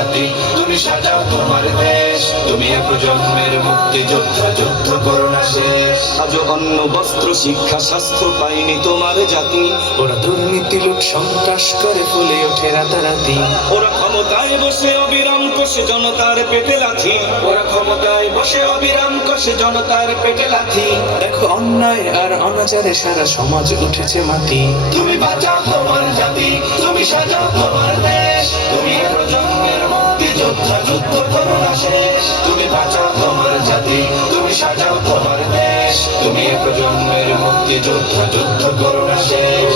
জাতি, তুমি সাজাও তোমার দেশ। তুমি এক প্রজন্মের মুক্তিযোদ্ধা, যুদ্ধ করো না শেষ। আজও অন্ন বস্ত্র শিক্ষা স্বাস্থ্য পায়নি তোমার জাতি। ওরা দুর্নীতি লুট সন্ত্রাস করে ফুলে ওঠে রাতারাতি। ওরা ক্ষমতায় বসে অবিরাম কষে জনতার পেটে লাথি। ওরা ক্ষমতায় বসে অবিরাম কষে জনতার পেটে লাথি। দেখো অন্যায় আর অনাচারে সারা সমাজ উঠেছে মাটি। তুমি বাঁচাও তোমার জাতি, তুমি সাজাও তোমার দেশ। তুমি এক প্রজন্মের মুক্তিযোদ্ধা, যুদ্ধ করো না শেষ। তুমি বাঁচাও তোমার জাতি, তুমি সাজাও তোমার দেশ। তুমি এক প্রজন্মের মুক্তিযোদ্ধা, যুদ্ধ করো না শেষ।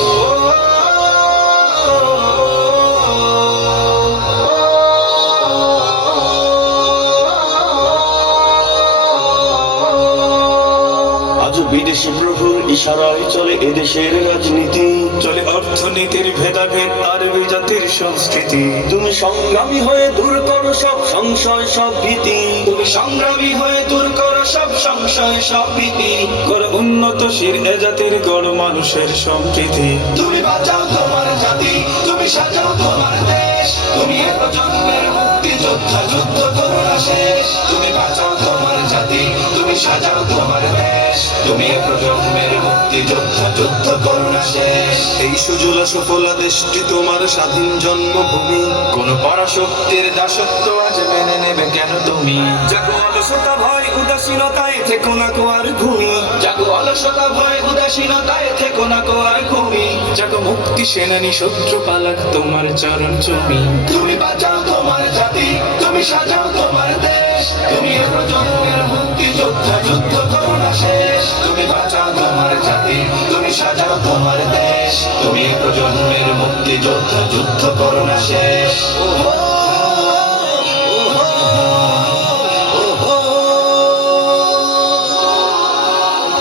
আজ বিদেশি প্রভুর ইশারায় চলে এদেশের রাজনীতি। চলে অর্থনীতির ভেদাভেদ আর জাতির সংস্কৃতি। তুমি সংগ্রামী হয়ে দূর করো সব সংশয় সব ভীতি। তুমি সংগ্রামী হয়ে দূর করো সব সংশয় সব ভীতি। করো উন্নতশীল এ জাতির গড় মানুষের সম্প্রীতি। তুমি বাঁচাও তোমার জাতি, তুমি সাজাও তোমার দেশ। তুমি এক প্রজন্মের মুক্তিযোদ্ধা, যুদ্ধ করো না শেষ। তুমি বাঁচাও তোমার জাতি, তুমি সাজাও তোমার দেশ। তুমি এক প্রজন্মের মুক্তিযোদ্ধা, যুদ্ধ করো না শেষ। এই সুজলা সুফলা দেশটি তোমার স্বাধীন জন্মভূমি। কোন পরাশক্তির দাসত্ব আজ মেনে নেবে কেন তুমি? জাগো অলসতা ভয় উদাসীনতায় থেকো না কো আর ঘুমি। জাগো অলসতা ভয় উদাসীনতায় থেকো না কো আর ঘুমি। জাগো মুক্তি সেনানী শত্রু পালাক তোমার চরণ চুমি। তুমি বাঁচাও তোমার জাতি, তুমি সাজাও তোমার দেশ। তুমি এক প্রজন্মের মুক্তিযোদ্ধা, যুদ্ধ করো না শেষ। তুমি বাঁচাও তোমার জাতি, তুমি সাজাও তোমার দেশ। তুমি এক প্রজন্মের মুক্তিযোদ্ধা, যুদ্ধ করো না শেষ।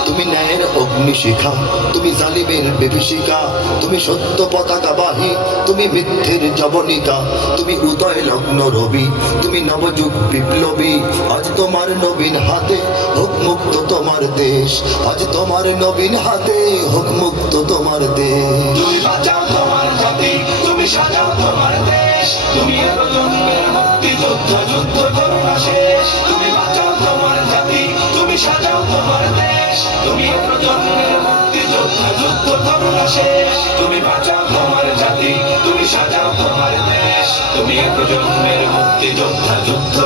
তুমি ন্যায়ের অগ্নিশিখা, তুমি জালিমের বিভীষিকা, তুমি সত্য পতাকাবাহী, তুমি মিথ্যের জবনিকা, তুমি উদয় লগ্ন রবি, তুমি নবযুগ বিপ্লবী। আজ তোমার নবীন হাতে হোক মুক্ত তোমার দেশ। আজ তোমার নবীন হাতে হোক মুক্ত তোমার দেশ। তুমি বাঁচাও তোমার জাতি, তুমি সাজাও তোমার দেশ। তুমি এক প্রজন্মের মুক্তিযোদ্ধা, যুদ্ধ করো না শেষ। তুমি বাঁচাও তোমার জাতি, তুমি সাজাও তোমার দেশ। তুমি এক প্রজন্মের মুক্তিযোদ্ধা, যুদ্ধ করো না শেষ। তুমি বাঁচাও তোমার জাতি, তুমি সাজাও তোমার দেশ। তুমি এক প্রজন্মের মুক্তিযোদ্ধা, যুদ্ধ